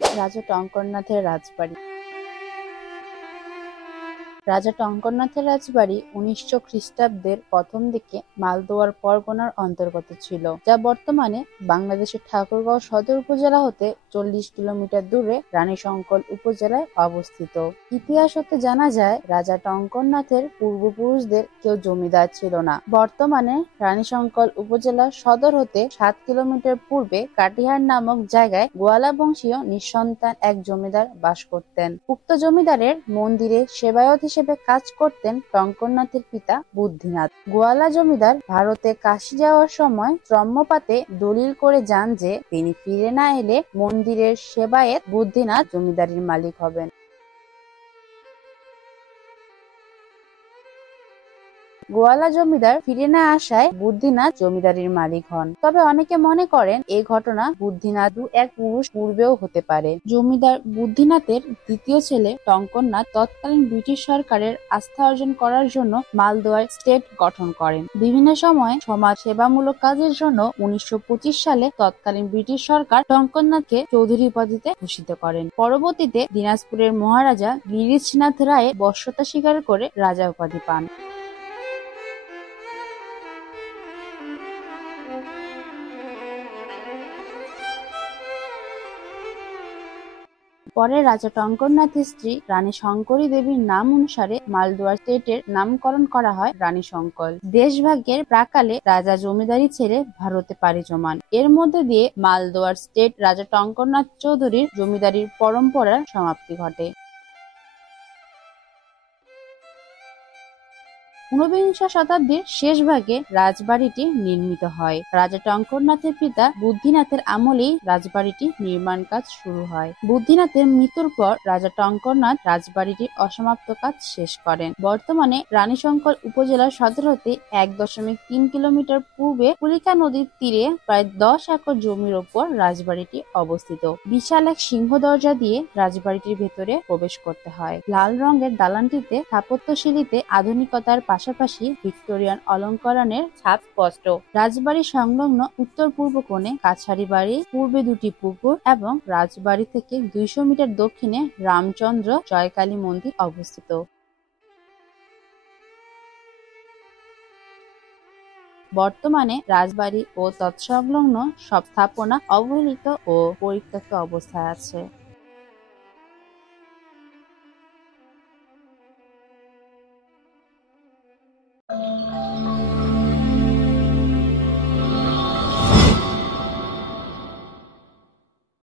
রাজা টঙ্করনাথের রাজবাড়ি। রাজা টঙ্করনাথের রাজবাড়ি ১৯০০ খ্রিস্টাব্দের প্রথম দিকে মালদোয়ার পরগনার অন্তর্গত ছিল, যা বর্তমানে বাংলাদেশের ঠাকুরগাঁও সদর উপজেলা হতে ৪০ কিলোমিটার দূরে রানীশংকল উপজেলায় অবস্থিত। ইতিহাস হতে জানা যায়, রাজা টঙ্করনাথের পূর্বপুরুষদের কেউ জমিদার ছিল না। বর্তমানে রানীশংকল উপজেলার সদর হতে ৭ কিলোমিটার পূর্বে কাটিহার নামক জায়গায় গোয়ালা বংশীয় নিঃসন্তান এক জমিদার বাস করতেন। উক্ত জমিদারের মন্দিরে সেবায়ত হিসেবে কাজ করতেন টঙ্করনাথের পিতা বুদ্ধিনাথ। গোয়ালা জমিদার ভারতে কাশী যাওয়ার সময় ত্রম্যপাতে দলিল করে যান যে তিনি ফিরে না এলে মন্দিরের সেবায়েত বুদ্ধিনাথ জমিদারির মালিক হবেন। গোয়ালা জমিদার ফিরে না আসায় বুদ্ধিনাথ জমিদারির মালিক হন। তবে অনেকে মনে করেন এই ঘটনা বুদ্ধিনাথ এক পুরুষ পূর্বেও হতে পারে। জমিদার বুদ্ধিনাথের দ্বিতীয় ছেলে টঙ্করনাথ তৎকালীন ব্রিটিশ সরকারের আস্থা অর্জন করার জন্য মালদোয়ার স্টেট গঠন করেন। বিভিন্ন সময় সমাজ সেবামূলক কাজের জন্য ১৯২৫ সালে তৎকালীন ব্রিটিশ সরকার টঙ্করনাথকে চৌধুরী উপাধিতে ভূষিত করেন। পরবর্তীতে দিনাজপুরের মহারাজা গিরিশনাথ রায় বশ্যতা স্বীকার করে রাজা উপাধি পান। পরে রাজা টঙ্করনাথের স্ত্রী রানী শঙ্করী দেবীর নাম অনুসারে মালদোয়ার স্টেটের নামকরণ করা হয় রানীশংকল। দেশভাগের প্রাকালে রাজা জমিদারি ছেড়ে ভারতে পাড়ি জমান। এর মধ্যে দিয়ে মালদোয়ার স্টেট রাজা টঙ্করনাথ চৌধুরীর জমিদারির পরম্পরার সমাপ্তি ঘটে। ঊনবিংশ শতাব্দীর শেষ ভাগে রাজবাড়িটি নির্মিত হয়। রাজা টঙ্করনাথের পিতা বুদ্ধিনাথের আমলেই রাজবাড়িটি নির্মাণ কাজ শুরু হয়। বুদ্ধিনাথের মৃত্যুর পর রাজা টঙ্করনাথ রাজবাড়িটির অসমাপ্ত কাজ শেষ করেন। বর্তমানে রানীশংকল উপজেলার সদর হতে ১.৩ কিলোমিটার পূর্বে কুলিকা নদীর তীরে প্রায় ১০ একর জমির ওপর রাজবাড়িটি অবস্থিত। বিশাল এক সিংহ দরজা দিয়ে রাজবাড়িটির ভেতরে প্রবেশ করতে হয়। লাল রঙের দালানটিতে স্থাপত্যশৈলীতে আধুনিকতার পাশাপাশি ভিক্টোরিয়ান অলঙ্করণের ছাপ স্পষ্ট। রাজবাড়ি সংলগ্ন উত্তর-পূর্ব কোণে কাছারি বাড়ি, পূর্বে দুটি পুকুর এবং রাজবাড়ি থেকে ২০০ মিটার দক্ষিণে রামচন্দ্র জয়কালী মন্দির অবস্থিত। বর্তমানে রাজবাড়ি ও তৎসংলগ্ন সব স্থাপনা অবহেলিত ও পরিত্যক্ত অবস্থায় আছে।